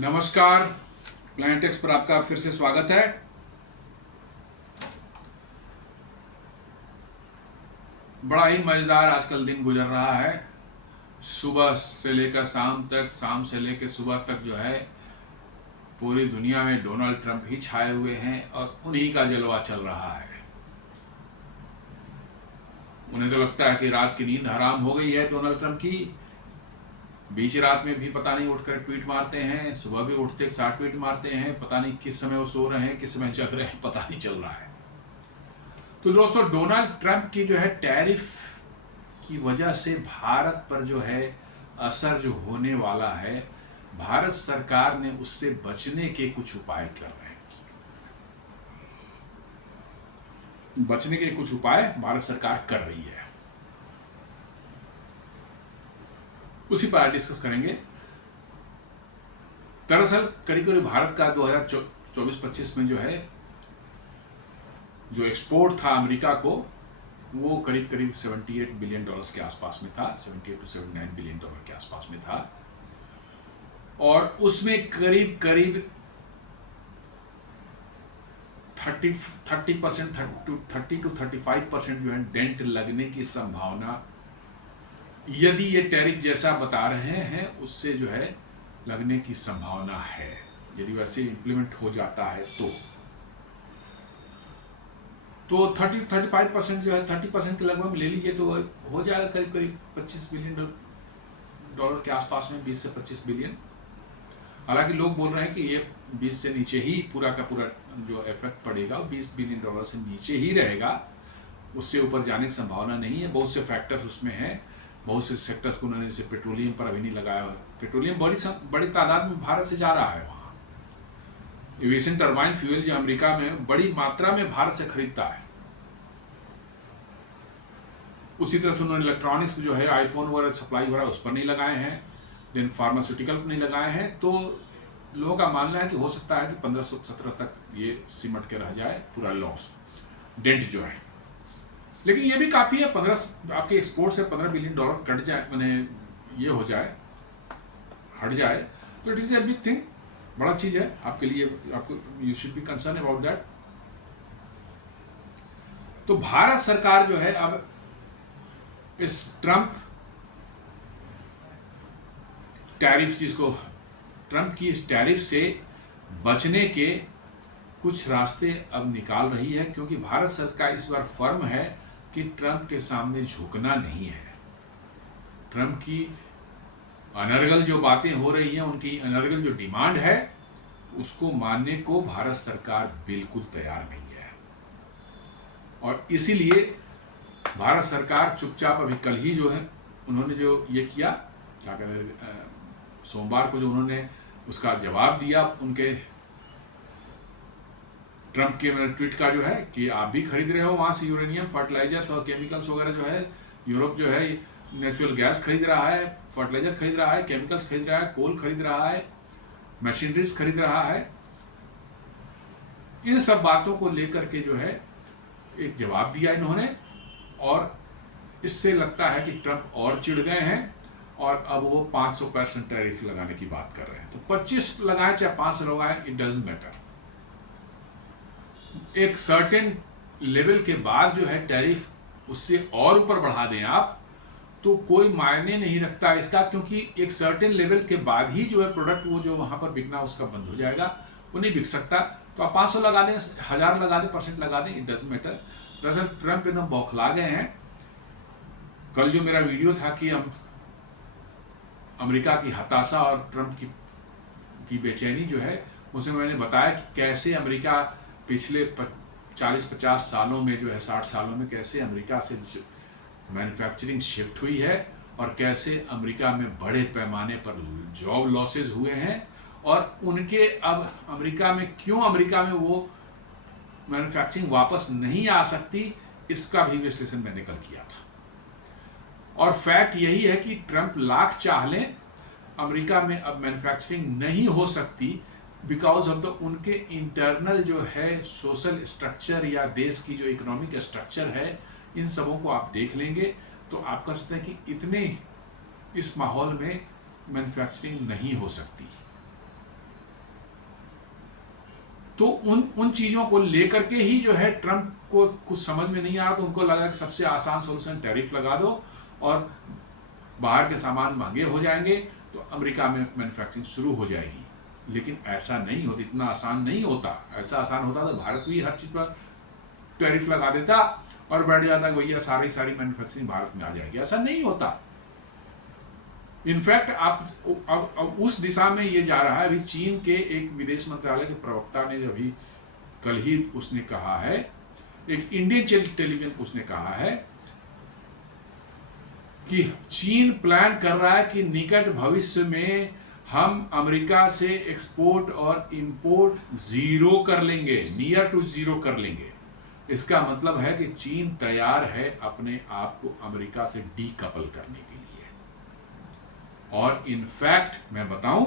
नमस्कार। प्लैनेटेक्स पर आपका फिर से स्वागत है। बड़ा ही मज़ेदार आजकल दिन गुजर रहा है। सुबह से लेकर शाम तक, शाम से लेकर सुबह तक जो है पूरी दुनिया में डोनाल्ड ट्रंप ही छाए हुए हैं और उन्हीं का जलवा चल रहा है। उन्हें तो लगता है कि रात की नींद हराम हो गई है डोनाल्ड ट्रंप की। बीच रात में भी पता नहीं उठकर ट्वीट मारते हैं, सुबह भी उठते 60 ट्वीट मारते हैं। पता नहीं किस समय वो सो रहे हैं, किस समय जग रहे हैं, पता नहीं चल रहा है। तो दोस्तों, डोनाल्ड ट्रंप की जो है टैरिफ की वजह से भारत पर जो है असर जो होने वाला है, भारत सरकार ने उससे बचने के कुछ उपाय कर रहे हैं। बचने के कुछ उपाय भारत सरकार कर रही है, उसी पर डिस्कस करेंगे। दरअसल करीब करीब भारत का 2024-25 में जो है जो एक्सपोर्ट था अमेरिका को, वो करीब करीब $78 बिलियन के आसपास में था, 78 to 79 बिलियन डॉलर के आसपास में था। और उसमें करीब करीब 30% 30 to 35% जो है डेंट लगने की संभावना, यदि ये टैरिफ जैसा बता रहे हैं उससे जो है लगने की संभावना है, यदि वैसे इंप्लीमेंट हो जाता है तो 30-35% जो है 30% के लगभग ले लीजिए तो हो जाएगा करीब करीब $25 बिलियन के आसपास में, 20 से 25 बिलियन। हालांकि लोग बोल रहे हैं कि ये 20 से नीचे ही पूरा का पूरा जो इफेक्ट पड़ेगा $20 बिलियन से नीचे ही रहेगा, उससे ऊपर जाने की संभावना नहीं है। बहुत से फैक्टर्स उसमें हैं, बहुत से सेक्टर्स को उन्होंने, जैसे पेट्रोलियम पर अभी नहीं लगाया। पेट्रोलियम बड़ी तादाद में भारत से जा रहा है। वहाँ एविएशन टर्बाइन फ्यूल जो अमेरिका में बड़ी मात्रा में भारत से खरीदता है। उसी तरह से उन्होंने इलेक्ट्रॉनिक्स जो है आईफोन वगैरह सप्लाई हो रहा है उस पर नहीं लगाए हैं, देन फार्मास्यूटिकल पर नहीं लगाए हैं। तो लोगों का मानना है कि हो सकता है कि 1517 तक ये सिमट के रह जाए पूरा लॉस, डेंट जो है। लेकिन ये भी काफ़ी है, 15 आपके एक्सपोर्ट से $15 बिलियन कट जाए, मैंने ये हो जाए, हट जाए, तो it is a big thing, बड़ा चीज़ है आपके लिए। आपको you should be concern about that. तो भारत सरकार जो है अब इस ट्रंप टैरिफ, जिसको ट्रंप की इस टैरिफ से बचने के कुछ रास्ते अब निकाल रही है, क्योंकि भारत सरकार इस बार फर्म है कि ट्रंप के सामने झुकना नहीं है। ट्रंप की अनर्गल जो बातें हो रही हैं, उनकी अनर्गल जो डिमांड है, उसको मानने को भारत सरकार बिल्कुल तैयार नहीं है। और इसीलिए भारत सरकार चुपचाप अभी कल ही जो है उन्होंने जो ये किया, क्या कहते हैं, सोमवार को जो उन्होंने उसका जवाब दिया उनके ट्रंप के ट्वीट का जो है कि आप भी खरीद रहे हो वहाँ से यूरेनियम, फर्टिलाइजर्स और केमिकल्स वगैरह जो है। यूरोप जो है नेचुरल गैस खरीद रहा है, फर्टिलाइजर खरीद रहा है, केमिकल्स खरीद रहा है, कोल खरीद रहा है, मशीनरीज खरीद रहा है। इन सब बातों को लेकर के जो है एक जवाब दिया इन्होंने, और इससे लगता है कि ट्रंप और चिढ़ गए हैं और अब वो 500% टैरिफ लगाने की बात कर रहे हैं। तो 25 लगाएं चाहे 5 लगाएं, इट डजंट मैटर। एक सर्टेन लेवल के बाद जो है टैरिफ उससे और ऊपर बढ़ा दें आप तो कोई मायने नहीं रखता इसका, क्योंकि एक सर्टेन लेवल के बाद ही जो है प्रोडक्ट वो जो वहाँ पर बिकना उसका बंद हो जाएगा, वो नहीं बिक सकता। तो आप 500 लगा दें, 1000 लगा दें, % लगा दें, इट डजंट मैटर। दरअसल ट्रंप एकदम बौखला गए हैं। कल जो मेरा वीडियो था कि हम अमेरिका की हताशा और ट्रंप की बेचैनी जो है, उसमें मैंने बताया कि कैसे अमेरिका पिछले 40-50 सालों में जो है, 60 सालों में कैसे अमेरिका से मैन्युफैक्चरिंग शिफ्ट हुई है और कैसे अमेरिका में बड़े पैमाने पर जॉब लॉसेस हुए हैं, और उनके अब अमेरिका में वो मैन्युफैक्चरिंग वापस नहीं आ सकती, इसका भी विश्लेषण मैंने कल किया था। और फैक्ट यही है कि ट्रंप लाख चाह लें, अमेरिका में अब मैन्युफैक्चरिंग नहीं हो सकती, बिकॉज ऑफ द उनके इंटरनल जो है सोशल स्ट्रक्चर या देश की जो इकोनॉमिक स्ट्रक्चर है, इन सबों को आप देख लेंगे तो आप कह सकते हैं कि इतने इस माहौल में मैन्युफैक्चरिंग नहीं हो सकती। तो उन चीज़ों को लेकर के ही जो है ट्रंप को कुछ समझ में नहीं आ रहा, तो उनको लगा कि सबसे आसान सोल्यूशन टैरिफ लगा दो और बाहर के सामान महंगे हो जाएंगे तो अमेरिका में मैन्युफैक्चरिंग शुरू हो जाएगी। लेकिन ऐसा नहीं होता, इतना आसान नहीं होता। ऐसा आसान होता तो भारत भी हर चीज़ पर टैरिफ लगा देता और बैठ जाता कि भैया सारी मैन्युफैक्चरिंग भारत में आ जाएगी। ऐसा नहीं होता। इनफैक्ट आप अब उस दिशा में ये जा रहा है। अभी चीन के एक विदेश मंत्रालय के प्रवक्ता ने अभी कल ही उसने कहा है, एक इंडियन टेलीविजन पर उसने कहा है कि चीन प्लान कर रहा है कि निकट भविष्य में हम अमेरिका से एक्सपोर्ट और इंपोर्ट जीरो कर लेंगे, नियर टू जीरो कर लेंगे। इसका मतलब है कि चीन तैयार है अपने आप को अमेरिका से डीकपल करने के लिए। और इनफैक्ट मैं बताऊं,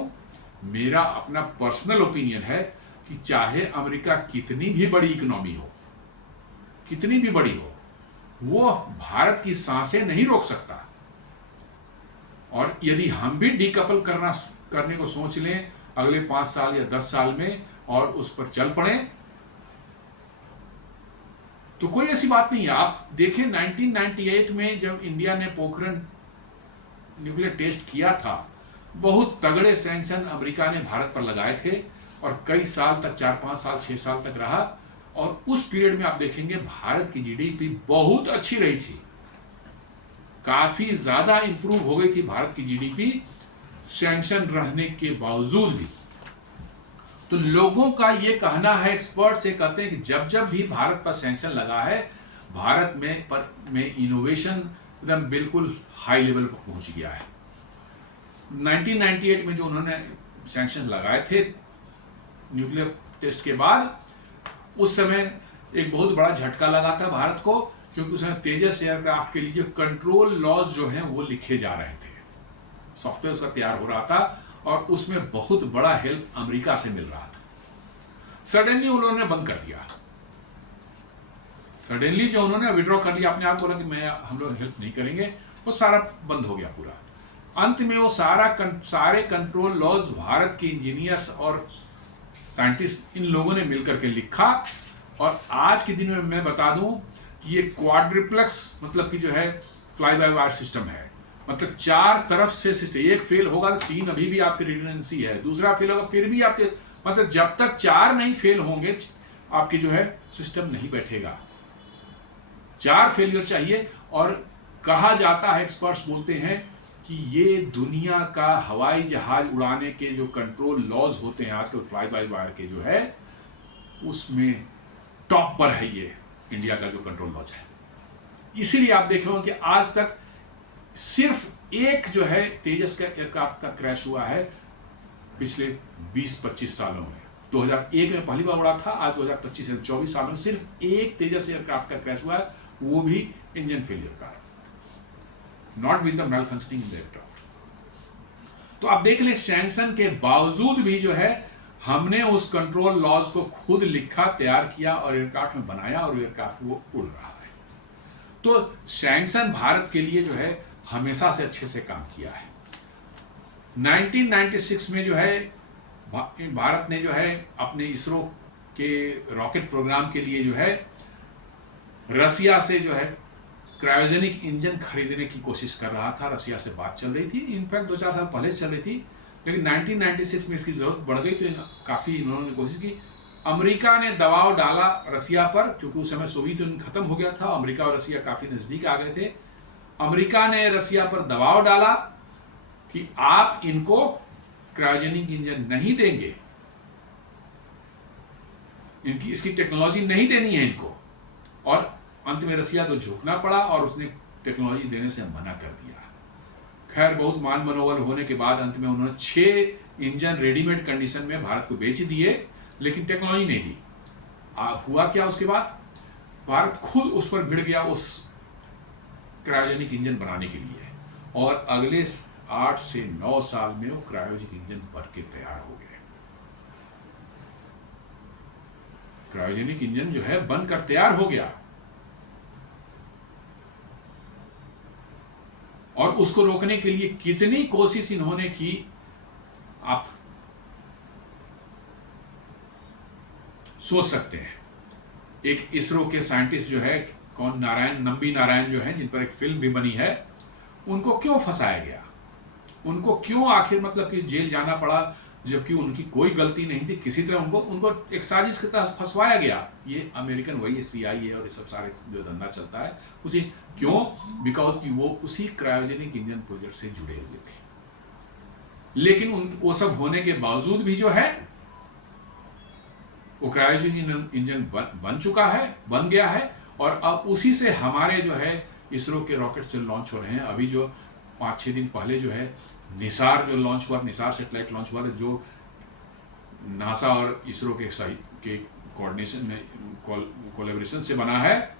मेरा अपना पर्सनल ओपिनियन है कि चाहे अमेरिका कितनी भी बड़ी इकोनॉमी हो, कितनी भी बड़ी हो, वो भारत की सांसें नहीं रोक सकता। और यदि हम भी डीकपल करने को सोच लें अगले 5 साल या 10 साल में और उस पर चल पड़े, तो कोई ऐसी बात नहीं है। आप देखें 1998 में जब इंडिया ने पोखरण न्यूक्लियर टेस्ट किया था, बहुत तगड़े सैंक्शन अमेरिका ने भारत पर लगाए थे और कई साल तक, 4-5 साल 6 साल तक रहा। और उस पीरियड में आप देखेंगे भारत की जीडीपी बहुत अच्छी रही थी, काफी ज्यादा इंप्रूव हो गई थी भारत की जीडीपी सैंक्शन रहने के बावजूद भी। तो लोगों का ये कहना है, एक्सपर्ट्स ये कहते हैं कि जब जब भी भारत पर सैंक्शन लगा है, भारत में इनोवेशन एकदम बिल्कुल हाई लेवल पर पहुंच गया है। 1998 में जो उन्होंने सैंक्शन लगाए थे न्यूक्लियर टेस्ट के बाद, उस समय एक बहुत बड़ा झटका लगा था भारत को, क्योंकि उस समय तेजस एयरक्राफ्ट के लिए कंट्रोल लॉज जो हैं वो लिखे जा रहे थे, सॉफ्टवेयर उसका तैयार हो रहा था और उसमें बहुत बड़ा हेल्प अमेरिका से मिल रहा था। सडनली उन्होंने बंद कर दिया, सडनली जो उन्होंने विड्रॉ कर लिया, अपने आप बोला कि हम लोग हेल्प नहीं करेंगे, वो सारा बंद हो गया पूरा। अंत में वो सारे कंट्रोल लॉज भारत के इंजीनियर्स और साइंटिस्ट, इन लोगों ने मिलकर के लिखा। और आज के दिन में मैं बता दूं कि ये क्वाड्रिप्लेक्स मतलब कि जो है फ्लाई बाय वायर सिस्टम है, मतलब 4 तरफ से सिस्टम, एक फेल होगा तो 3 अभी भी आपकी रिडंडेंसी है, दूसरा फेल होगा फिर भी आपके, मतलब जब तक 4 नहीं फेल होंगे आपकी जो है सिस्टम नहीं बैठेगा। 4 फेलियर चाहिए। और कहा जाता है, एक्सपर्ट्स बोलते हैं कि ये दुनिया का हवाई जहाज उड़ाने के जो कंट्रोल लॉज होते हैं आजकल फ्लाई बाय वायर के जो है, उसमें टॉप पर है ये इंडिया का जो कंट्रोल लॉज है। इसीलिए आप देख रहे हो कि आज तक सिर्फ एक जो है तेजस का एयरक्राफ्ट का क्रैश हुआ है पिछले 20-25 सालों में। 2001 में पहली बार उड़ा था, आज 2025 से 24 सालों में सिर्फ एक तेजस एयरक्राफ्ट का क्रैश हुआ है, वो भी इंजन फेलियर का, not with the malfunctioning in the aircraft. तो आप देख लें, सैंक्शन के बावजूद भी जो है हमने उस कंट्रोल लॉज को खुद लिखा, तैयार किया और एयरक्राफ्ट में बनाया और एयरक्राफ्ट वो उड़ रहा है। तो सैंक्शन भारत के लिए जो है हमेशा से अच्छे से काम किया है। 1996 में जो है भारत ने जो है अपने इसरो के रॉकेट प्रोग्राम के लिए जो है रसिया से जो है क्रायोजेनिक इंजन खरीदने की कोशिश कर रहा था। रसिया से बात चल रही थी, इनफैक्ट 2-4 साल पहले से चल रही थी, लेकिन 1996 में इसकी जरूरत बढ़ गई तो काफ़ी इन्होंने कोशिश की। अमेरिका ने दबाव डाला रसिया पर, क्योंकि उस समय सोवियत यूनियन खत्म हो गया था, अमेरिका और रसिया काफ़ी नज़दीक आ गए थे। अमेरिका ने रसिया पर दबाव डाला कि आप इनको क्रायोजेनिक इंजन नहीं देंगे, इसकी टेक्नोलॉजी नहीं देनी है इनको। और अंत में रसिया को झुकना पड़ा और उसने टेक्नोलॉजी देने से मना कर दिया। खैर, बहुत मान मनोबल होने के बाद अंत में उन्होंने 6 इंजन रेडीमेड कंडीशन में भारत को बेच दिए, लेकिन टेक्नोलॉजी नहीं दी। हुआ क्या उसके बाद, भारत खुद उस पर भिड़ गया उस क्रायोजेनिक इंजन बनाने के लिए, और अगले 8 से 9 साल में वो क्रायोजेनिक इंजन बन के तैयार हो गए। क्रायोजेनिक इंजन जो है बनकर तैयार हो गया, और उसको रोकने के लिए कितनी कोशिश इन्होंने की। आप सोच सकते हैं। एक इसरो के साइंटिस्ट जो है, कौन, नारायण, नंबी नारायण जो है, जिन पर एक फिल्म भी बनी है, उनको क्यों फंसाया गया? उनको क्यों आखिर मतलब कि जेल जाना पड़ा, जबकि उनकी कोई गलती नहीं थी? किसी तरह उनको उनको एक साजिश के तहत फंसवाया गया। ये अमेरिकन वही CIA और ये सब सारे जो धंधा चलता है उसी, क्यों? बिकॉज कि वो उसी क्रायोजेनिक इंजन प्रोजेक्ट से जुड़े हुए थे। लेकिन वो सब होने के बावजूद भी जो है, वो क्रायोजेनिक इंजन बन चुका है, बन गया है, और अब उसी से हमारे जो है इसरो के रॉकेट्स जो लॉन्च हो रहे हैं। अभी जो 5-6 दिन पहले जो है निसार जो लॉन्च हुआ, निसार सैटेलाइट लॉन्च हुआ, जो नासा और इसरो के कोऑर्डिनेशन में, कोलैबोरेशन से बना है,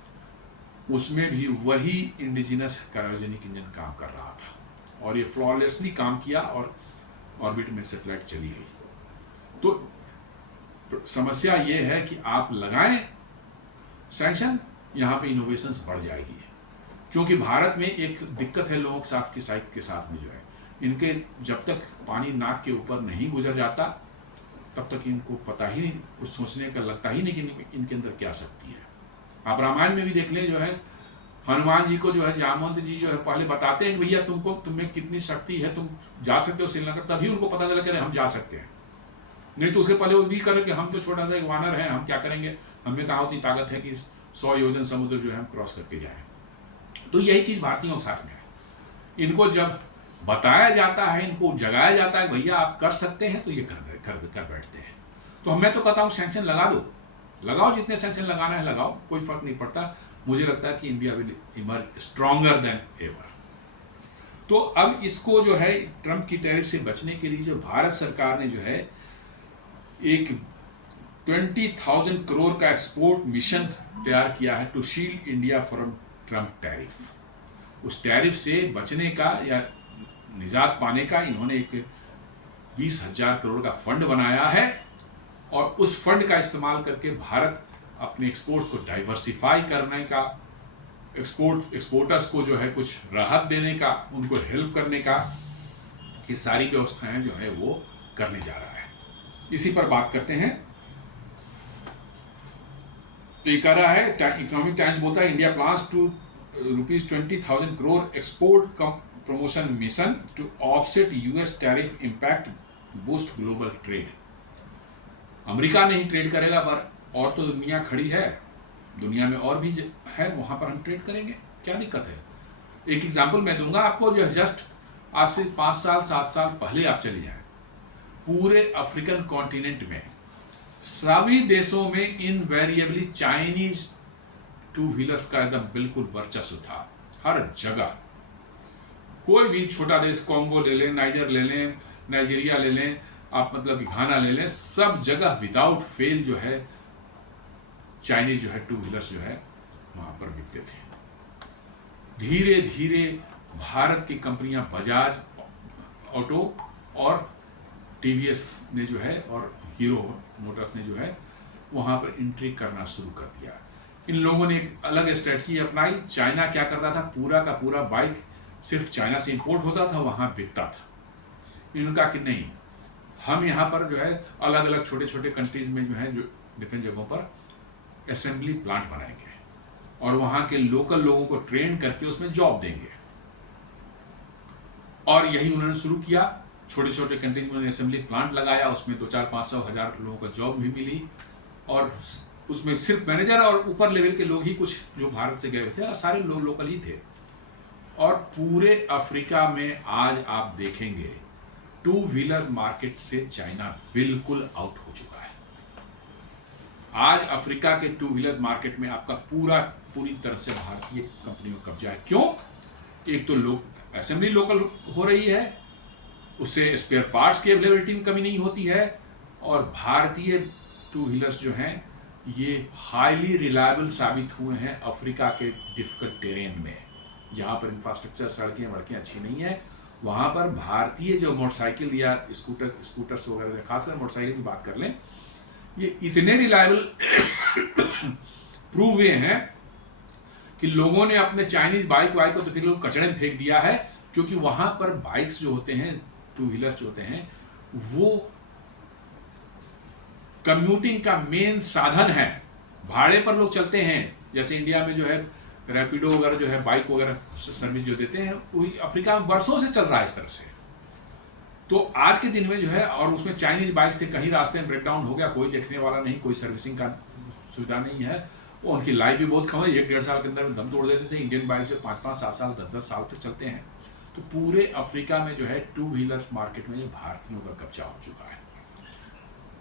उसमें भी वही इंडिजिनस क्रायोजेनिक इंजन काम कर रहा था, और ये फ्लॉलेसली काम किया और ऑर्बिट में सैटेलाइट चली गई। तो समस्या ये है कि आप लगाएं सैंक्शन, यहाँ पे इनोवेशंस बढ़ जाएगी। क्योंकि भारत में एक दिक्कत है लोगों के साथ, के साथ में जो है, इनके जब तक पानी नाक के ऊपर नहीं गुजर जाता तब तक इनको पता ही नहीं, कुछ सोचने का लगता ही नहीं कि इनके अंदर क्या शक्ति है। आप रामायण में भी देख लें, जो है हनुमान जी को जो है जामवंत जी जो है पहले बताते हैं कि भैया तुम्हें कितनी शक्ति है, तुम जा सकते हो श्रीलंका, तभी उनको पता चला कि हम जा सकते हैं। नहीं तो उसके पहले वो भी करें कि हम तो छोटा सा एक वानर है, हम क्या करेंगे, हमें कहाँ उतनी ताकत है कि 100 योजन समुद्र जो है हम क्रॉस करके जाएं। तो यही चीज़ भारतीयों के साथ में है। इनको जब बताया जाता है, इनको जगाया जाता है भैया आप कर सकते हैं, तो ये कर बैठते हैं। तो मैं तो कहता हूँ सैंक्शन लगा दो, लगाओ, जितने सैंक्शन लगाना है लगाओ, कोई फर्क नहीं पड़ता। मुझे लगता है कि India will emerge stronger than ever. तो अब इसको जो है ट्रंप की टैरिफ से बचने के लिए जो भारत सरकार ने जो है एक 20,000 करोड़ का एक्सपोर्ट मिशन तैयार किया है to shield India from Trump tariff. उस टैरिफ से बचने का या निजात पाने का इन्होंने एक 20,000 करोड़ का फंड बनाया है, और उस फंड का इस्तेमाल करके भारत अपने एक्सपोर्ट्स को डाइवर्सिफाई करने का, एक्सपोर्टर्स को जो है कुछ राहत देने का, उनको हेल्प करने का, ये सारी व्यवस्थाएं जो है वो करने जा रहा है। इसी पर बात करते हैं। तो ये कह रहा है, इकोनॉमिक टाइम्स बोलता है, India plans to ₹20,000 crore export promotion mission to offset US tariff impact, boost global trade. America नहीं ट्रेड करेगा, पर और तो दुनिया खड़ी है, दुनिया में और भी है, वहां पर हम ट्रेड करेंगे, क्या दिक्कत है? एक एग्जांपल मैं दूंगा आपको, जो जस्ट आज से 5 साल 7 साल पहले आप चले जाएं, पूरे अफ्रीकन कॉन्टिनेंट में सभी देशों में इनवेरिएबली चाइनीज 2 व्हीलर्स का एकदम बिल्कुल वर्चस्व था। हर जगह, कोई भी छोटा देश, कॉन्गो ले लें, नाइजर ले लें, नाइजीरिया ले लें, आप मतलब कि घाना ले लें, सब जगह विदाउट फेल जो है चाइनीज जो है 2 व्हीलर्स जो है वहां पर बिकते थे। धीरे धीरे भारत की कंपनियां बजाज ऑटो और TVS ने जो है और हीरो मोटर्स ने जो है वहां पर एंट्री करना शुरू कर दिया। इन लोगों ने एक अलग स्ट्रेटजी अपनाई। चाइना क्या करता था, पूरा का पूरा बाइक सिर्फ चाइना से इंपोर्ट होता था, वहां बिकता था। इनका कि नहीं, हम यहाँ पर जो है अलग अलग छोटे छोटे कंट्रीज में जो है, जो डिफरेंट जगहों पर असेंबली प्लांट बनाएंगे और वहाँ के लोकल लोगों को ट्रेन करके उसमें जॉब देंगे। और यही उन्होंने शुरू किया। छोटे छोटे कंट्रीज में उन्होंने असेंबली प्लांट लगाया, उसमें 2-4-500-1000 लोगों को जॉब भी मिली, और उसमें सिर्फ मैनेजर और ऊपर लेवल के लोग ही कुछ जो भारत से गए थे, सारे लोग लोकल ही थे। और पूरे अफ्रीका में आज आप देखेंगे 2 व्हीलर मार्केट से चाइना बिल्कुल आउट हो चुका है। आज अफ्रीका के 2 व्हीलर मार्केट में आपका पूरी तरह से भारतीय कंपनियों का कब्जा है। क्यों? एक तो लोग असेंबली लोकल हो रही है, उससे स्पेयर पार्ट्स की अवेलेबिलिटी में कमी नहीं होती है, और भारतीय 2 व्हीलर्स जो हैं ये हाईली रिलायबल साबित हुए हैं अफ्रीका के डिफिकल्ट टेरेन में, जहाँ पर इंफ्रास्ट्रक्चर, सड़कें वड़कें अच्छी नहीं है। वहाँ पर भारतीय जो मोटरसाइकिल या स्कूटर्स वगैरह, खासकर मोटरसाइकिल की बात कर लें, ये इतने रिलायबल प्रूव हुए हैं कि लोगों ने अपने चाइनीज बाइक को तो फिर लोग कचड़े में फेंक दिया है, क्योंकि वहाँ पर बाइक्स जो होते हैं, 2 व्हीलर्स जो होते हैं, वो कम्यूटिंग का मेन साधन है, भाड़े पर लोग चलते हैं। जैसे इंडिया में जो है रैपिडो वगैरह जो है बाइक वगैरह सर्विस जो देते हैं, वही अफ्रीका में वर्षों से चल रहा है इस तरह से। तो आज के दिन में जो है, और उसमें चाइनीज बाइक से कहीं रास्ते में ब्रेकडाउन हो गया, कोई देखने वाला नहीं, कोई सर्विसिंग का सुविधा नहीं है, वो उनकी लाइफ भी बहुत कम है, 1-1.5 साल के अंदर में दम तोड़ देते थे। इंडियन बाइक से 5-5, 7 साल, 10-10 साल तक चलते हैं। तो पूरे अफ्रीका में जो है 2 व्हीलर मार्केट में भारतीयों का कब्जा हो चुका है।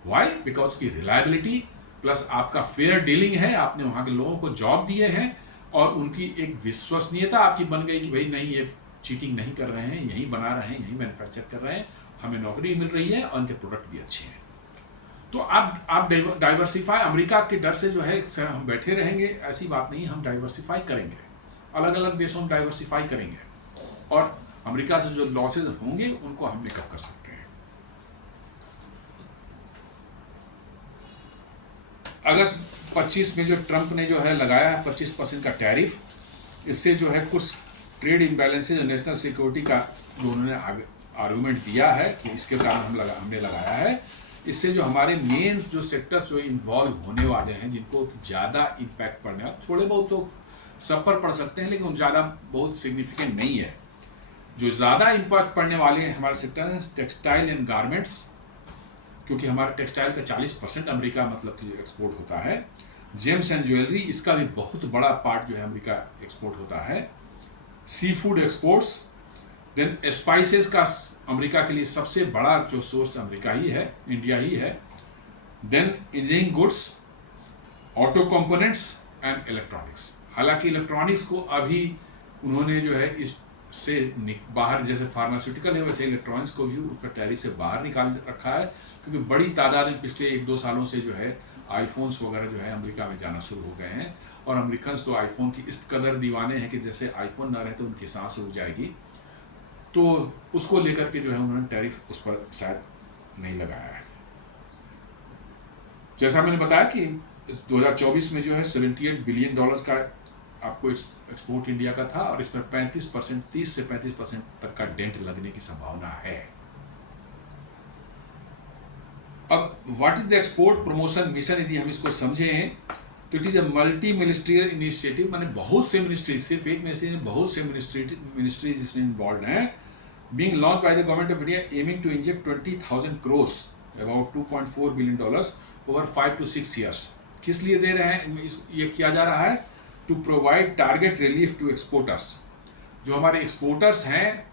वाई? बिकॉज की रिलायबिलिटी प्लस आपका फेयर डीलिंग है, आपने वहाँ के लोगों को जॉब दिए हैं और उनकी एक विश्वसनीयता आपकी बन गई कि भाई नहीं, ये चीटिंग नहीं कर रहे हैं, यहीं बना रहे हैं, यहीं मैन्युफैक्चर कर रहे हैं, हमें नौकरी मिल रही है और उनके प्रोडक्ट भी अच्छे हैं। तो आप डाइवर्सिफाई, अमेरिका के डर से जो है हम बैठे रहेंगे, ऐसी बात नहीं। हम डाइवर्सिफाई करेंगे, अलग अलग देशों में डाइवर्सिफाई करेंगे, और अमेरिका से जो लॉसेज होंगे उनको हम मेकअप कर सकते हैं। अगस्त 25 में जो ट्रंप ने जो है लगाया है 25% का टैरिफ, इससे जो है कुछ ट्रेड इम्बैलेंसेज और नेशनल सिक्योरिटी का जो उन्होंने आर्गूमेंट दिया है कि इसके कारण हमने लगाया है, इससे जो हमारे मेन जो सेक्टर्स जो इन्वॉल्व होने वाले हैं, जिनको ज़्यादा इम्पैक्ट पड़ने वाला, थोड़े बहुत तो सब पर पड़ सकते हैं लेकिन ज़्यादा बहुत सिग्निफिकेंट नहीं है। जो ज़्यादा इम्पैक्ट पड़ने वाले हैं हमारे सेक्टर हैं टेक्सटाइल एंड गारमेंट्स, क्योंकि हमारा टेक्सटाइल का 40% अमेरिका मतलब कि जो एक्सपोर्ट होता है। जेम्स एंड ज्वेलरी, इसका भी बहुत बड़ा पार्ट जो है अमेरिका एक्सपोर्ट होता है। Sea food exports, then spices का अमेरिका के लिए सबसे बड़ा जो सोर्स अमेरिका ही है, इंडिया ही है। Then engineering goods, auto components and electronics. हालांकि इलेक्ट्रॉनिक्स को अभी उन्होंने जो है इससे बाहर, जैसे फार्मास्यूटिकल है वैसे इलेक्ट्रॉनिक्स को भी उसका टैरिफ से बाहर निकाल रखा है, क्योंकि बड़ी तादाद में पिछले 1-2 सालों से जो है आईफोन्स वगैरह जो है अमेरिका में जाना शुरू हो गए हैं। और अमेरिकन तो आईफोन की इस कदर दीवाने हैं कि जैसे आईफोन ना रहे तो उनकी सांस रुक जाएगी। तो उसको लेकर के जो है उन्होंने टैरिफ उस पर शायद नहीं लगाया है। जैसा मैंने बताया कि 2024 में जो है $78 बिलियन का आपको एक्सपोर्ट इंडिया का था, और इसमें 35%, 30 से 35% तक का डेंट लगने की संभावना है। अब what is the export promotion mission, यदि हम इसको समझें तो it is a multi ministerial initiative, माने बहुत से मिनिस्ट्री, सिर्फ एक मिनिस्ट्री नहीं, बहुत से मिनिस्ट्रीज इसमें इन्वॉल्व हैं। Being launch by the government of India, aiming to inject 20,000 crores, about $2.4 billion over 5 to 6 years। किस लिए दे रहे हैं ये किया जा रहा है? To provide target relief to exporters. जो हमारे एक्सपोर्टर्स हैं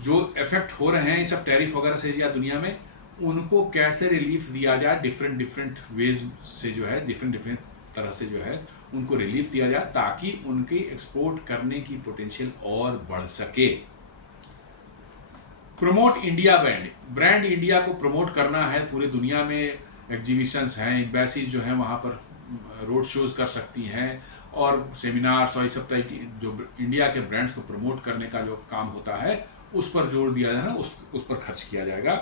जो इफेक्ट हो रहे हैं इस सब टैरिफ वगैरह से या दुनिया में, उनको कैसे रिलीफ दिया जाए, डिफरेंट वेज से जो है, डिफरेंट तरह से जो है उनको रिलीफ दिया जाए, ताकि उनकी एक्सपोर्ट करने की पोटेंशियल और बढ़ सके। प्रमोट इंडिया ब्रांड इंडिया को प्रमोट करना है पूरी दुनिया में। एग्जीबिशंस हैं, एम्बेसीज जो हैं वहाँ पर रोड शोज कर सकती हैं, और सेमिनार्स और इस सब टाइप की जो इंडिया के ब्रांड्स को प्रमोट करने का जो काम होता है उस पर जोर दिया जाए, उस पर खर्च किया जाएगा।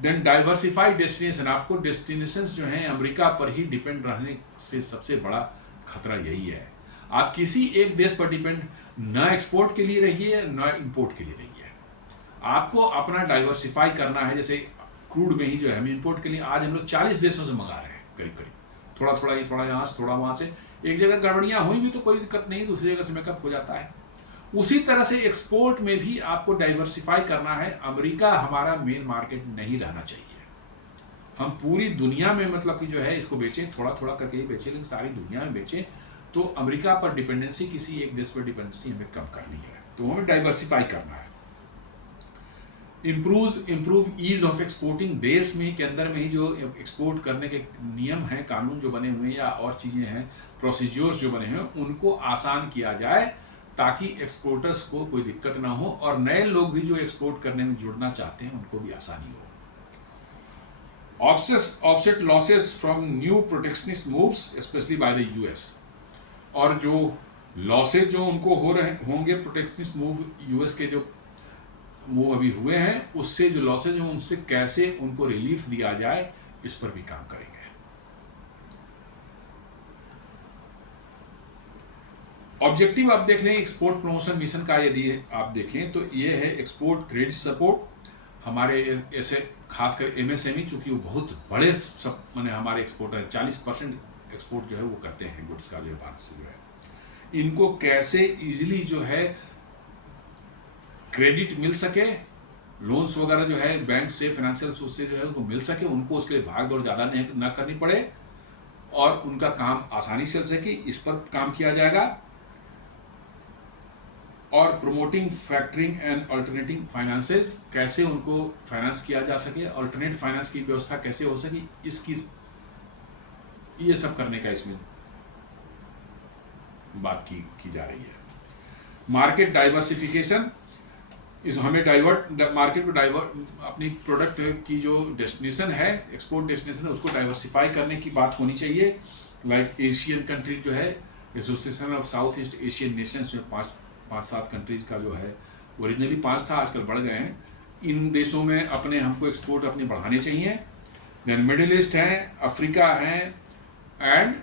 देन डाइवर्सिफाइड डेस्टिनेशन, आपको डेस्टिनेशंस जो हैं अमेरिका पर ही डिपेंड रहने से सबसे बड़ा खतरा यही है। आप किसी एक देश पर डिपेंड न एक्सपोर्ट के लिए रहिए न इंपोर्ट के लिए रहिए, आपको अपना डाइवर्सिफाई करना है। जैसे क्रूड में ही जो है हम इंपोर्ट के लिए आज हम लोग 40 देशों से मंगा रहे हैं, करीब थोड़ा यहाँ से थोड़ा वहाँ से। एक जगह गड़बड़ियाँ हुई भी तो कोई दिक्कत नहीं, दूसरी जगह से मेकअप हो जाता है। उसी तरह से एक्सपोर्ट में भी आपको डाइवर्सिफाई करना है। अमेरिका हमारा मेन मार्केट नहीं रहना चाहिए। हम पूरी दुनिया में मतलब कि जो है इसको बेचें, थोड़ा करके ही बेचें, लेकिन सारी दुनिया में बेचें। तो अमेरिका पर डिपेंडेंसी, किसी एक देश पर डिपेंडेंसी हमें कम करनी है, तो हमें डाइवर्सिफाई करना है। इम्प्रूव ईज ऑफ एक्सपोर्टिंग, देश में के अंदर में ही जो एक्सपोर्ट करने के नियम हैं, कानून जो बने हुए हैं या और चीज़ें हैं, प्रोसीजर्स जो बने हैं, उनको आसान किया जाए ताकि एक्सपोर्टर्स को कोई दिक्कत ना हो, और नए लोग भी जो एक्सपोर्ट करने में जुड़ना चाहते हैं उनको भी आसानी हो। Offset losses from new protectionist moves specially by the US, और जो लॉसेज जो उनको हो रहे होंगे प्रोटेक्शनिस्ट मूव, यूएस के जो मूव अभी हुए हैं, उससे जो लॉसेज हैं उनसे कैसे उनको रिलीफ दिया जाए, इस पर भी काम करेंगे। ऑब्जेक्टिव आप देख लें एक्सपोर्ट प्रमोशन मिशन का, यदि आप देखें तो ये है एक्सपोर्ट क्रेडिट सपोर्ट, हमारे ऐसे खासकर एमएसएमई, चूँकि वो बहुत बड़े सब मैंने हमारे एक्सपोर्टर हैं, 40% एक्सपोर्ट जो है वो करते हैं गुड्स का जो है भारत से जो है, इनको कैसे ईजिली जो है क्रेडिट मिल सके, लोन्स वगैरह जो है बैंक से, फाइनेंशियल सोर्स से जो है उनको मिल सके, उनको उसके लिए भाग दौड़ ज़्यादा ना करनी पड़े और उनका काम आसानी से चल सके, इस पर काम किया जाएगा। और promoting factoring and alternating finances, कैसे उनको फाइनेंस किया जा सके, अल्टरनेट फाइनेंस की व्यवस्था कैसे हो सके, इसकी ये सब करने का इसमें बात की जा रही है। मार्केट डाइवर्सिफिकेशन, इस हमें मार्केट को डाइवर्ट, अपनी प्रोडक्ट की जो डेस्टिनेशन है, एक्सपोर्ट डेस्टिनेशन है, उसको डाइवर्सिफाई करने की बात होनी चाहिए। लाइक एशियन कंट्रीज जो है, association of south east Asian Nations में 5-7 कंट्रीज का जो है, ओरिजिनली 5 था, आजकल बढ़ गए हैं। इन देशों में अपने हमको एक्सपोर्ट अपने बढ़ाने चाहिए। देन मिडिल ईस्ट है, अफ्रीका है एंड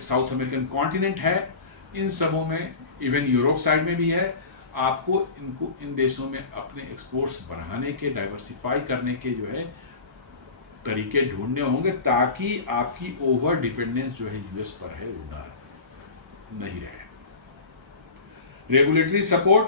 साउथ अमेरिकन कॉन्टिनेंट है, इन सबों में, इवन यूरोप साइड में भी है। आपको इनको इन देशों में अपने एक्सपोर्ट्स बढ़ाने के, डाइवर्सिफाई करने के जो है तरीके ढूंढने होंगे, ताकि आपकी ओवर डिपेंडेंस जो है यूएस पर है वो नहीं रहे। Regulatory support,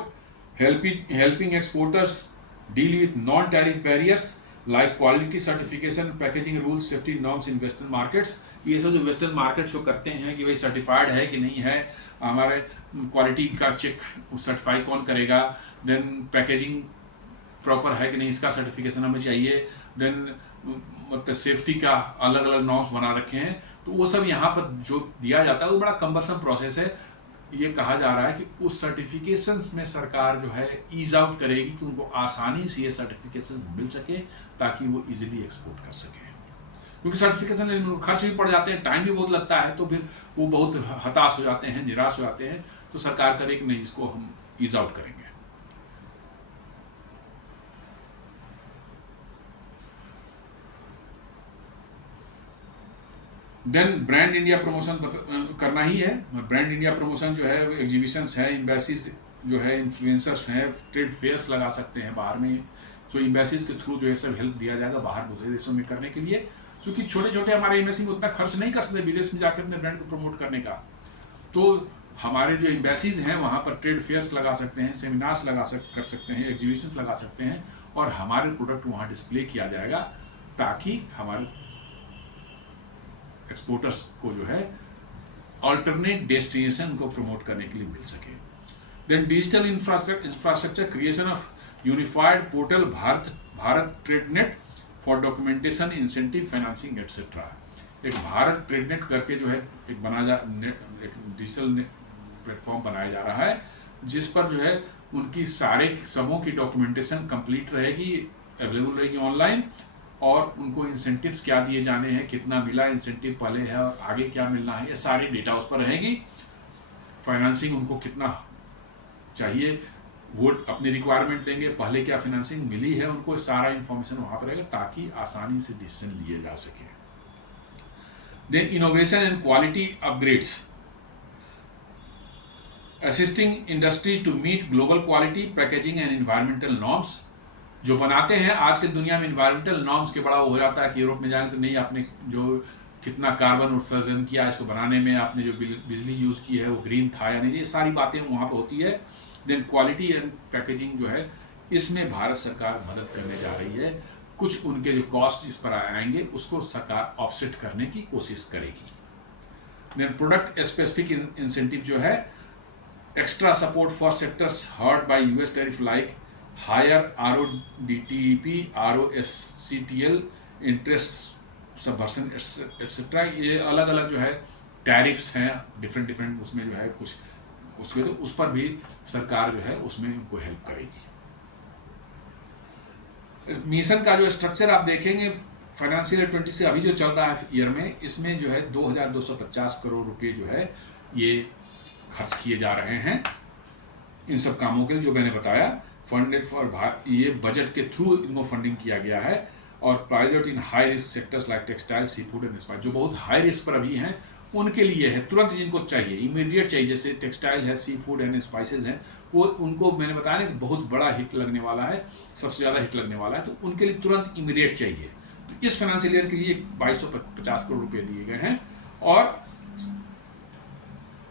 helping exporters deal with non tariff barriers like quality certification, packaging rules, safety norms in western markets. ये सब जो वेस्टर्न मार्केट शो करते हैं कि भाई सर्टिफाइड है कि नहीं है, हमारे क्वालिटी का चेक सर्टिफाई कौन करेगा, देन पैकेजिंग प्रॉपर है कि नहीं, इसका सर्टिफिकेशन हमें चाहिए, देन मतलब सेफ्टी का अलग अलग नॉर्म्स बना रखे हैं। तो वो सब यहाँ पर जो दिया जाता है वो बड़ा कम्बरसम प्रोसेस है। ये कहा जा रहा है कि उस सर्टिफिकेशंस में सरकार जो है ईज आउट करेगी कि उनको आसानी से ये सर्टिफिकेशन मिल सके, ताकि वो इजीली एक्सपोर्ट कर सके। क्योंकि सर्टिफिकेशन लेने में खर्च भी पड़ जाते हैं, टाइम भी बहुत लगता है, तो फिर वो बहुत हताश हो जाते हैं, निराश हो जाते हैं। तो सरकार करे कि नहीं, इसको हम ईज आउट करेंगे। देन ब्रांड इंडिया प्रमोशन करना ही है। ब्रांड इंडिया प्रमोशन जो है, एग्जीबिशंस है, एम्बेसीज जो है, इन्फ्लुएंसर्स हैं, ट्रेड फेयर्स लगा सकते हैं बाहर में, जो एम्बेसीज के थ्रू जो है सब हेल्प दिया जाएगा बाहर दूसरे देशों में करने के लिए। क्योंकि छोटे छोटे हमारे एम्बेसी में उतना खर्च नहीं कर सकते विदेश में जाकर अपने ब्रांड को प्रमोट करने का। तो हमारे जो एम्बेसीज हैं वहाँ पर ट्रेड फेयर्स लगा सकते हैं, सेमिनार्स कर सकते हैं, एग्जीबिशंस लगा सकते हैं, और हमारे प्रोडक्ट वहाँ डिस्प्ले किया जाएगा, ताकि हमारे एक्सपोर्टर्स को जो है अल्टरनेट डेस्टिनेशन को प्रमोट करने के लिए मिल सके। Then digital infrastructure, creation of unified portal Bharat trade net for documentation, incentive, financing etcetera. एक भारत ट्रेड नेट करके जो है एक डिजिटल प्लेटफॉर्म बनाया जा रहा है, जिस पर जो है उनकी सारे सबों की डॉक्यूमेंटेशन कंप्लीट रहेगी, अवेलेबल रहेगी ऑनलाइन, और उनको इंसेंटिव्स क्या दिए जाने हैं, कितना मिला इंसेंटिव पहले है और आगे क्या मिलना है, ये सारी डेटा उस पर रहेगी। फाइनेंसिंग उनको कितना चाहिए वो अपनी रिक्वायरमेंट देंगे, पहले क्या फाइनेंसिंग मिली है उनको, सारा इंफॉर्मेशन वहाँ पर रहेगा, ताकि आसानी से डिसीजन लिए जा सके। Then innovation and quality upgrades, assisting industries to meet global quality, packaging and environmental norms. जो बनाते हैं आज के दुनिया में एनवायरमेंटल नॉर्म्स के बड़ा हो जाता है कि यूरोप में जाएंगे तो नहीं, आपने जो कितना कार्बन उत्सर्जन किया इसको बनाने में, आपने जो बिजली यूज़ की है वो ग्रीन था या नहीं, ये सारी बातें वहाँ पर होती है। देन क्वालिटी एंड पैकेजिंग जो है, इसमें भारत सरकार मदद करने जा रही है। कुछ उनके जो कॉस्ट जिस पर आएंगे उसको सरकार ऑफसेट करने की कोशिश करेगी। देन प्रोडक्ट स्पेसिफिक इंसेंटिव जो है, extra support for sectors hurt by US tariff like higher RODTEP, ROSCTL, interest subvention etcetera. ये अलग अलग जो है टैरिफ्स हैं डिफरेंट उसमें जो है कुछ उसके, तो उस पर भी सरकार जो है उसमें उनको हेल्प करेगी। मिशन का जो स्ट्रक्चर आप देखेंगे फाइनेंशियल ईयर 20 से अभी जो चल रहा है ईयर में, इसमें जो है 2250 करोड़ रुपए जो है ये खर्च किए जा रहे हैं इन सब कामों के लिए जो मैंने बताया। फंडेड फॉर, ये बजट के थ्रू इनको फंडिंग किया गया है, और private in high risk sectors like textile, sea food and spice, जो बहुत हाई रिस्क पर अभी हैं उनके लिए है, तुरंत जिनको चाहिए, इमीडिएट चाहिए, जैसे टेक्सटाइल है, सी फूड एंड स्पाइसेस हैं, वो उनको मैंने बताया ना कि बहुत बड़ा हिट लगने वाला है, सबसे ज़्यादा हिट लगने वाला है, तो उनके लिए तुरंत इमीडिएट चाहिए। तो इस फाइनेंशियल ईयर के लिए 2250 करोड़ रुपये दिए गए हैं। और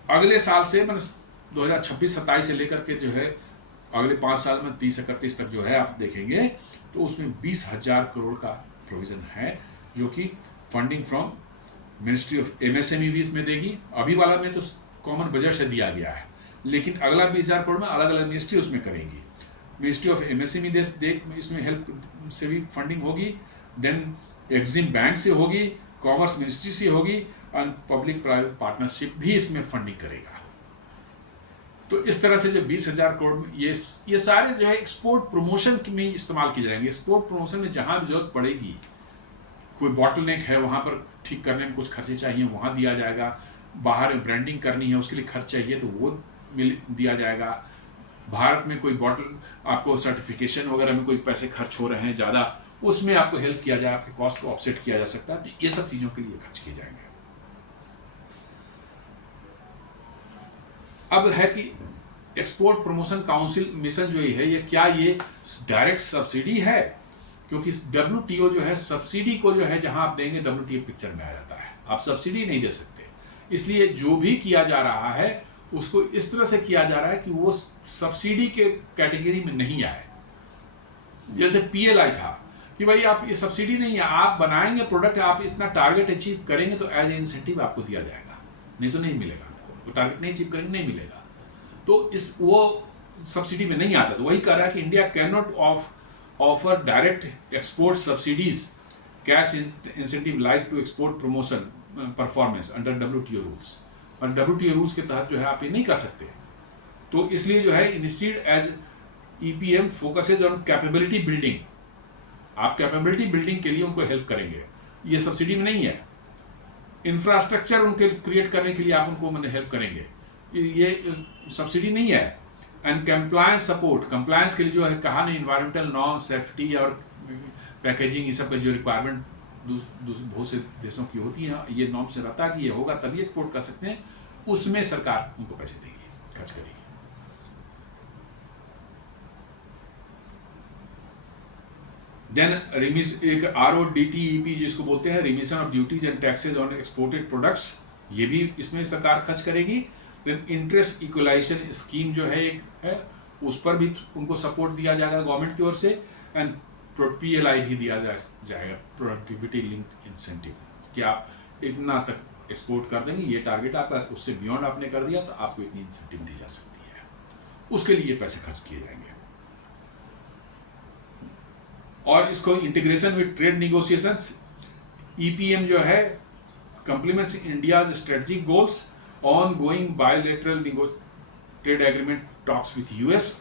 अगले साल से मैंने 2026-27 से लेकर के जो है अगले 5 साल में 30-31 तक जो है आप देखेंगे तो उसमें 20,000 करोड़ का प्रोविज़न है, जो कि funding from ministry of MSME भी इसमें देगी। अभी वाला में तो कॉमन बजट से दिया गया है, लेकिन अगला 20,000 करोड़ में अलग अलग मिनिस्ट्री उसमें करेंगी। मिनिस्ट्री ऑफ एमएसएमई इसमें हेल्प से भी फंडिंग होगी, देन एग्जिम बैंक से होगी, कॉमर्स मिनिस्ट्री से होगी, और पब्लिक प्राइवेट पार्टनरशिप भी इसमें फंडिंग करेगा। तो इस तरह से जो 20,000 करोड़ ये सारे जो है एक्सपोर्ट प्रमोशन में इस्तेमाल किए जाएंगे। एक्सपोर्ट प्रमोशन में जहां भी जरूरत पड़ेगी, कोई बॉटलनेक है वहां पर ठीक करने में कुछ खर्चे चाहिए, वहां दिया जाएगा। बाहर ब्रांडिंग करनी है, उसके लिए खर्च चाहिए तो वो दिया जाएगा। भारत में कोई बॉटल आपको सर्टिफिकेशन वगैरह में कोई पैसे खर्च हो रहे हैं ज़्यादा, उसमें आपको हेल्प किया जाए, आपके कॉस्ट को ऑफसेट किया जा सकता है। तो ये सब चीज़ों के लिए खर्च किए जाएंगे। अब है कि एक्सपोर्ट प्रमोशन काउंसिल मिशन जो है, ये क्या ये डायरेक्ट सब्सिडी है? क्योंकि WTO जो है सब्सिडी को जो है जहां आप देंगे WTO पिक्चर में आ जाता है, आप सब्सिडी नहीं दे सकते। इसलिए जो भी किया जा रहा है उसको इस तरह से किया जा रहा है कि वो सब्सिडी के कैटेगरी में नहीं आए। जैसे PLI था कि भाई आप ये सब्सिडी नहीं है, आप बनाएंगे प्रोडक्ट, आप इतना टारगेट अचीव करेंगे तो एज ए इंसेंटिव आपको दिया जाएगा, नहीं तो नहीं मिलेगा आपको। तो टारगेट नहीं अचीव करेंगे नहीं मिलेगा, तो इस वो सब्सिडी में नहीं आता। तो वही कह रहा है कि India can not offer direct export subsidies cash incentive like to export promotion performance under WTO rules. और WTO रूल्स के तहत जो है आप ये नहीं कर सकते। तो इसलिए जो है instead as EPM focuses on capability building, आप कैपेबिलिटी बिल्डिंग के लिए उनको हेल्प करेंगे, ये सब्सिडी में नहीं है। इंफ्रास्ट्रक्चर उनके क्रिएट करने के लिए आप उनको मतलब हेल्प करेंगे, ये सब्सिडी नहीं है। एंड कंप्लायंस सपोर्ट, कंप्लायंस के लिए जो है कहा नहीं, इन्वायरमेंटल नॉर्म, सेफ्टी और पैकेजिंग, ये सब का जो रिक्वायरमेंट बहुत से देशों की होती है, ये नॉर्म से रहता है कि ये होगा तभी एक्सपोर्ट कर सकते हैं, उसमें सरकार उनको पैसे देगी, खर्च करेगी। देन एक RODTEP जिसको बोलते हैं, remission of duties and taxes on exported products, ये भी इसमें सरकार खर्च करेगी। देन इंटरेस्ट इक्वलाइजेशन स्कीम जो है एक है, उस पर भी उनको सपोर्ट दिया जाएगा गवर्नमेंट की ओर से। एंड PLI भी दिया जाएगा, प्रोडक्टिविटी लिंक्ड इंसेंटिव, कि आप इतना तक एक्सपोर्ट कर देंगे, ये टारगेट आपका, उससे बियॉन्ड आपने कर दिया तो आपको इतनी इंसेंटिव दी जा सकती है, उसके लिए पैसे खर्च किए जाएंगे। और इसको integration with trade negotiations, EPM जो है complements India's strategic goals, ongoing bilateral trade agreement talks with US।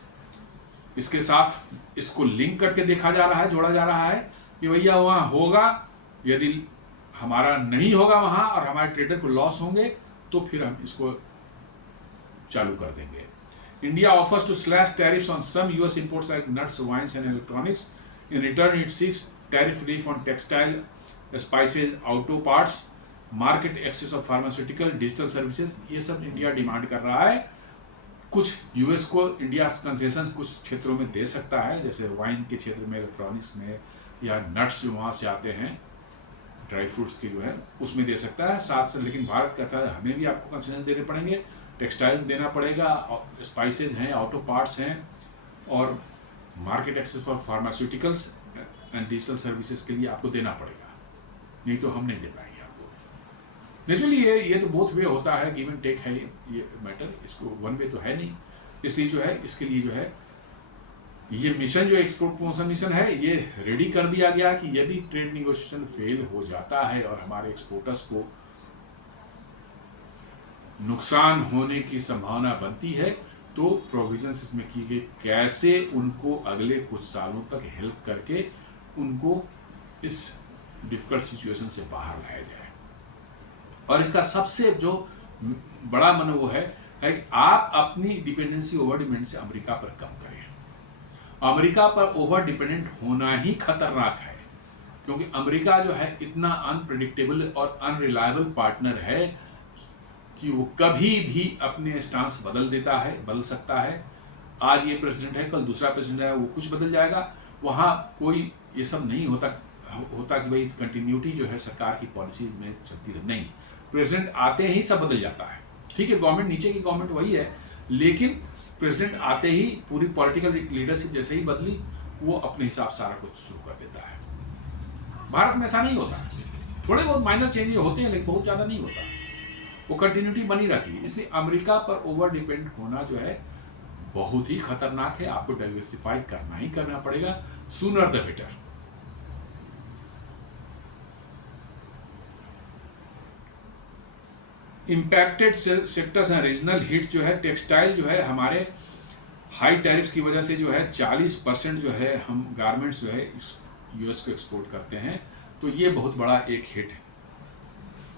इसके साथ इसको लिंक करके देखा जा रहा है, जोड़ा जा रहा है कि भैया वहाँ होगा, यदि हमारा नहीं होगा वहाँ और हमारे ट्रेडर को लॉस होंगे तो फिर हम इसको चालू कर देंगे। India offers to slash tariffs on some US imports like nuts, wines and electronics. In return, it seeks tariff relief on textile, spices, auto parts, market access of pharmaceutical, digital services। ये सब India demand कर रहा है। कुछ US को India concession कुछ क्षेत्रों में दे सकता है, जैसे वाइन के क्षेत्र में, इलेक्ट्रॉनिक्स में, या नट्स जो वहाँ से आते हैं, ड्राई फ्रूट्स की जो है उसमें दे सकता है। साथ से लेकिन भारत कहता है हमें भी आपको कंसेशन देने पड़ेंगे, टेक्सटाइल देना पड़ेगा, स्पाइसेज हैं, ऑटो पार्ट्स हैं, और market access for pharmaceuticals and digital services के लिए आपको देना पड़ेगा, नहीं तो हम नहीं दे पाएंगे आपको। नेचुरली ये तो बोथ वे होता है, गिव एंड टेक है ये मैटर, इसको वन वे तो है नहीं। इसलिए जो है इसके लिए जो है ये मिशन जो एक्सपोर्ट प्रमोशन मिशन है, ये रेडी कर दिया गया कि यदि ट्रेड निगोशिएशन फेल हो जाता है और हमारे एक्सपोर्टर्स को नुकसान होने की संभावना बनती है, तो प्रोविजंस इसमें की गई कैसे उनको अगले कुछ सालों तक हेल्प करके उनको इस डिफिकल्ट सिचुएशन से बाहर लाया जाए। और इसका सबसे जो बड़ा मन वो है कि आप अपनी डिपेंडेंसी ओवर डिपेंडेंट से अमेरिका पर कम करें। अमेरिका पर ओवर डिपेंडेंट होना ही खतरनाक है, क्योंकि अमेरिका जो है इतना अनप्रेडिक्टेबल और अनरिलायबल पार्टनर है कि वो कभी भी अपने स्टांस बदल सकता है। आज ये प्रेसिडेंट है, कल दूसरा प्रेसिडेंट है, वो कुछ बदल जाएगा। वहाँ कोई ये सब नहीं होता कि भाई कंटिन्यूटी जो है सरकार की पॉलिसीज में चलती रहे, नहीं। प्रेसिडेंट आते ही सब बदल जाता है। ठीक है, गवर्नमेंट नीचे की गवर्नमेंट वही है, लेकिन प्रेसिडेंट आते ही पूरी पॉलिटिकल लीडरशिप जैसे ही बदली, वो अपने हिसाब से सारा कुछ शुरू कर देता है। भारत में ऐसा नहीं होता, थोड़े बहुत माइनर चेंजेस होते हैं, लेकिन बहुत ज़्यादा नहीं होता, वो कंटिन्यूटी बनी रहती है। इसलिए अमेरिका पर ओवर डिपेंड होना जो है बहुत ही खतरनाक है। आपको डाइवर्सिफाई करना ही करना पड़ेगा, sooner the better. Impacted sectors हैं, रीजनल हिट जो है, टेक्सटाइल जो है, हमारे हाई टैरिफ्स की वजह से जो है 40% जो है हम गारमेंट्स जो है यूएस को एक्सपोर्ट करते हैं, तो ये बहुत बड़ा एक हिट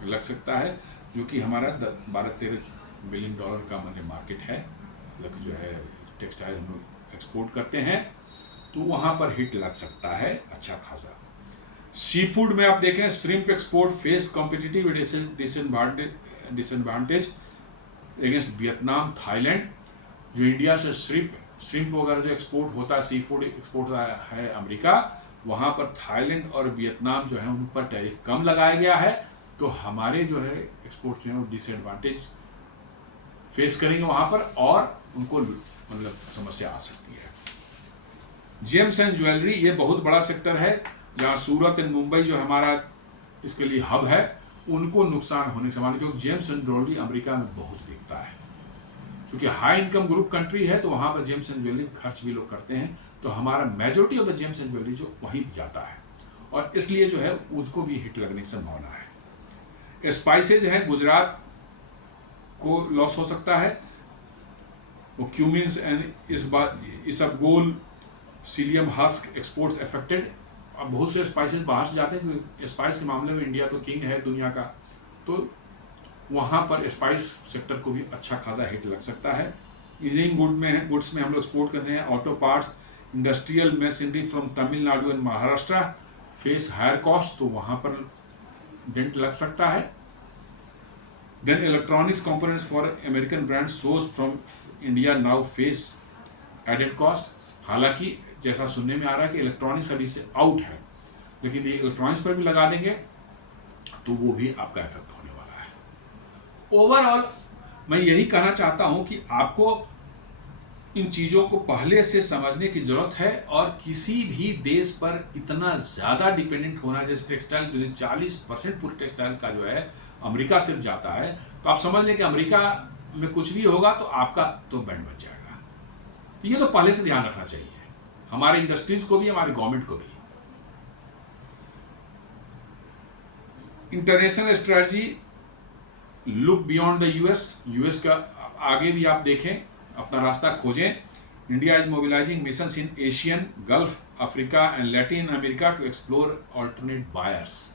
लग सकता है, जो कि हमारा 12-13 बिलियन डॉलर का मार्केट है। मतलब जो है टेक्सटाइल हम लोग एक्सपोर्ट करते हैं, तो वहाँ पर हिट लग सकता है अच्छा खासा। सी फूड में आप देखें, shrimp export face competitive disadvantage against Vietnam, Thailand. जो इंडिया से श्रिम्प वगैरह जो एक्सपोर्ट होता है, सी फूड एक्सपोर्ट होता है अमेरिका, वहाँ पर थाईलैंड और वियतनाम जो है उन पर टैरिफ कम लगाया गया है, तो हमारे जो है एक्सपोर्ट जो है वो डिसएडवांटेज फेस करेंगे वहाँ पर, और उनको मतलब समस्या आ सकती है। जेम्स एंड ज्वेलरी, ये बहुत बड़ा सेक्टर है, जहाँ सूरत एंड मुंबई जो हमारा इसके लिए हब है, उनको नुकसान होने से मान, क्योंकि जेम्स एंड ज्वेलरी अमेरिका में बहुत बिकता है। क्योंकि हाई इनकम ग्रुप कंट्री है, तो वहाँ पर जेम्स एंड ज्वेलरी खर्च भी लोग करते हैं, तो हमारा majority of the James and jewellery जो वहीं जाता है, और इसलिए जो है उसको भी हिट लगने की संभावना है। स्पाइसेज है, गुजरात को लॉस हो सकता है, वो Cummins and isabgol, cilium husk exports affected. अब बहुत से स्पाइसेस बाहर से जाते हैं, तो स्पाइस के मामले में इंडिया तो किंग है दुनिया का, तो वहाँ पर स्पाइस सेक्टर को भी अच्छा खासा हिट लग सकता है। यूजिंग गुड्स में हम लोग एक्सपोर्ट करते हैं, auto parts, industrial machinery from Tamil Nadu and Maharashtra face higher cost, तो वहाँ पर डेंट लग सकता है। Then electronics components for American brand source from India now face added cost. हालांकि जैसा सुनने में आ रहा है कि इलेक्ट्रॉनिक्स अभी से आउट है, लेकिन ये इलेक्ट्रॉनिक्स पर भी लगा देंगे तो वो भी आपका इफेक्ट होने वाला है। ओवरऑल मैं यही कहना चाहता हूं कि आपको इन चीज़ों को पहले से समझने की ज़रूरत है, और किसी भी देश पर इतना ज़्यादा डिपेंडेंट होना, जैसे टेक्सटाइल 40% पूरे टेक्सटाइल का जो है अमेरिका सिर्फ जाता है, तो आप समझ लें कि अमेरिका में कुछ भी होगा तो आपका तो बैंड बच जाएगा। ये तो पहले से ध्यान रखना चाहिए, हमारे इंडस्ट्रीज को भी, हमारे गवर्नमेंट को भी। International strategy look beyond the US का आगे भी आप देखें, अपना रास्ता खोजें। India is mobilising missions in Asian, Gulf, Africa and Latin America to explore alternate buyers.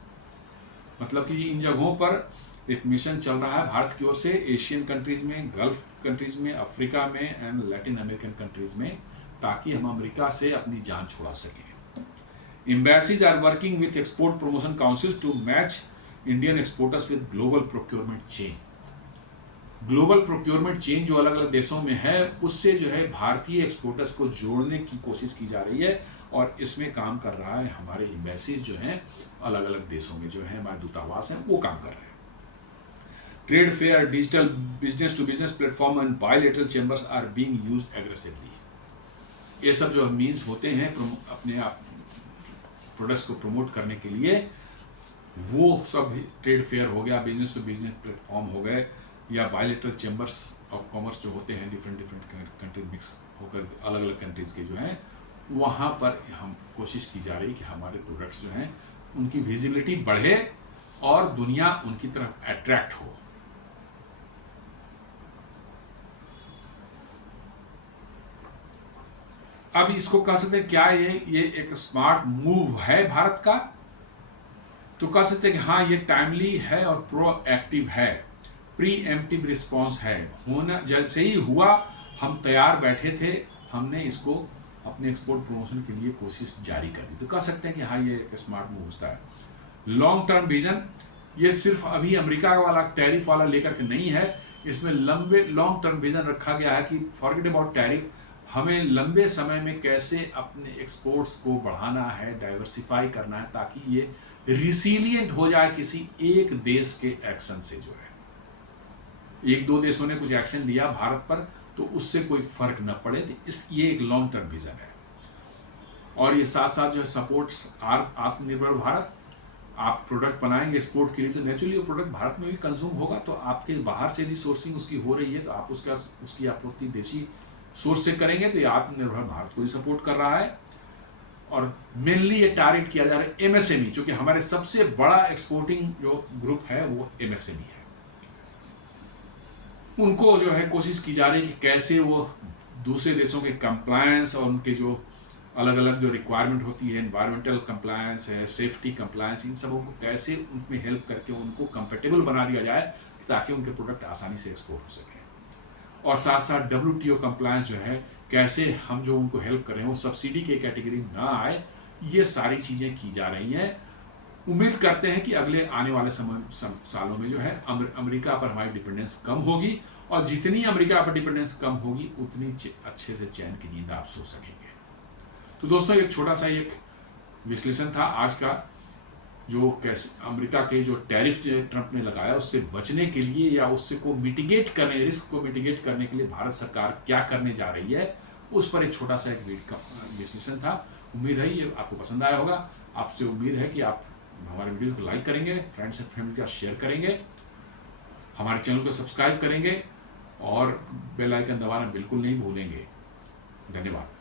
मतलब कि इन जगहों पर एक मिशन चल रहा है भारत की ओर से, एशियन कंट्रीज में, गल्फ कंट्रीज में, अफ्रीका में एंड लैटिन अमेरिकन कंट्रीज में, ताकि हम अमेरिका से अपनी जान छुड़ा सकें। Embassies are working with export promotion councils to match Indian exporters with global procurement chain. Global procurement chain जो अलग अलग देशों में है, उससे जो है भारतीय एक्सपोर्टर्स को जोड़ने की कोशिश की जा रही है, और इसमें काम कर रहा है हमारे एम्बेसीज जो हैं अलग अलग देशों में, जो है हमारे दूतावास हैं, वो काम कर रहे हैं। Trade fair, digital business to business platform and bilateral chambers are being used aggressively. ये सब जो मीन्स होते हैं अपने आप प्रोडक्ट्स को प्रमोट करने के लिए, वो सब ट्रेड फेयर हो गया, बिजनेस टू बिजनेस प्लेटफॉर्म हो गए, या बायलैटरल चैम्बर्स ऑफ कॉमर्स जो होते हैं डिफरेंट कंट्री मिक्स होकर अलग अलग कंट्रीज़ के जो हैं, वहाँ पर हम कोशिश की जा रही है कि हमारे प्रोडक्ट्स जो हैं उनकी विजिबिलिटी बढ़े और दुनिया उनकी तरफ अट्रैक्ट हो। अब इसको कह सकते हैं क्या ये एक स्मार्ट मूव है भारत का, तो कह सकते हैं कि हाँ ये टाइमली है और प्रोएक्टिव है, प्री एम्प्टिव रिस्पॉन्स है। होना जैसे ही हुआ हम तैयार बैठे थे, हमने इसको अपने एक्सपोर्ट प्रमोशन के लिए कोशिश जारी कर दी, तो कह सकते हैं कि हाँ ये एक स्मार्ट मूव होता है। लॉन्ग टर्म विजन, ये सिर्फ अभी अमेरिका वाला टैरिफ वाला लेकर के नहीं है, इसमें लॉन्ग टर्म विजन रखा गया है कि फॉरगेट अबाउट टैरिफ, हमें लंबे समय में कैसे अपने एक्सपोर्ट्स को बढ़ाना है, डाइवर्सिफाई करना है, ताकि ये रिसिलियंट हो जाए किसी एक देश के एक्शन से। जो है एक दो देशों ने कुछ एक्शन लिया भारत पर तो उससे कोई फर्क न पड़े, ये एक लॉन्ग टर्म विजन है। और ये साथ साथ जो है सपोर्ट्स आत्मनिर्भर भारत, आप प्रोडक्ट बनाएंगे एक्सपोर्ट के लिए तो नेचुरली वो प्रोडक्ट भारत में भी कंज्यूम होगा, तो आपके बाहर से भी सोर्सिंग उसकी हो रही है तो आप उसकी आपूर्ति देशी सोर्स से करेंगे, तो ये आत्मनिर्भर भारत को ही सपोर्ट कर रहा है। और मेनली ये टारगेट किया जा रहा है एमएसएमई, क्योंकि हमारे सबसे बड़ा एक्सपोर्टिंग जो ग्रुप है वो एमएसएमई है। उनको जो है कोशिश की जा रही है कि कैसे वो दूसरे देशों के कंप्लायंस और उनके जो अलग अलग जो रिक्वायरमेंट होती है, एनवायरमेंटल कंप्लायंस है, सेफ्टी कंप्लायंस, इन सबों को कैसे उनमें हेल्प करके उनको कंपेटेबल बना दिया जाए ताकि उनके प्रोडक्ट आसानी से एक्सपोर्ट हो सकें। और साथ साथ WTO कंप्लायंस जो है, कैसे हम जो उनको हेल्प कर रहे हैं वो सब्सिडी के कैटेगरी में ना आए, ये सारी चीज़ें की जा रही हैं। उम्मीद करते हैं कि अगले आने वाले सालों में जो है अमेरिका पर हमारी डिपेंडेंस कम होगी, और जितनी अमेरिका पर डिपेंडेंस कम होगी उतनी अच्छे से चैन की नींद आप सो सकेंगे। तो दोस्तों एक छोटा सा एक विश्लेषण था आज का, जो कैसे अमेरिका के जो टैरिफ ट्रंप ने लगाया उससे बचने के लिए या उससे को मिटिगेट करने, रिस्क को मिटिगेट करने के लिए भारत सरकार क्या करने जा रही है, उस पर एक छोटा सा एक विश्लेषण था। उम्मीद है ये आपको पसंद आया होगा। आपसे उम्मीद है कि आप हमारे वीडियोस को लाइक करेंगे, फ्रेंड्स एंड फैमिली के साथ शेयर करेंगे, हमारे चैनल को सब्सक्राइब करेंगे और बेल आइकन दबाना बिल्कुल नहीं भूलेंगे। धन्यवाद।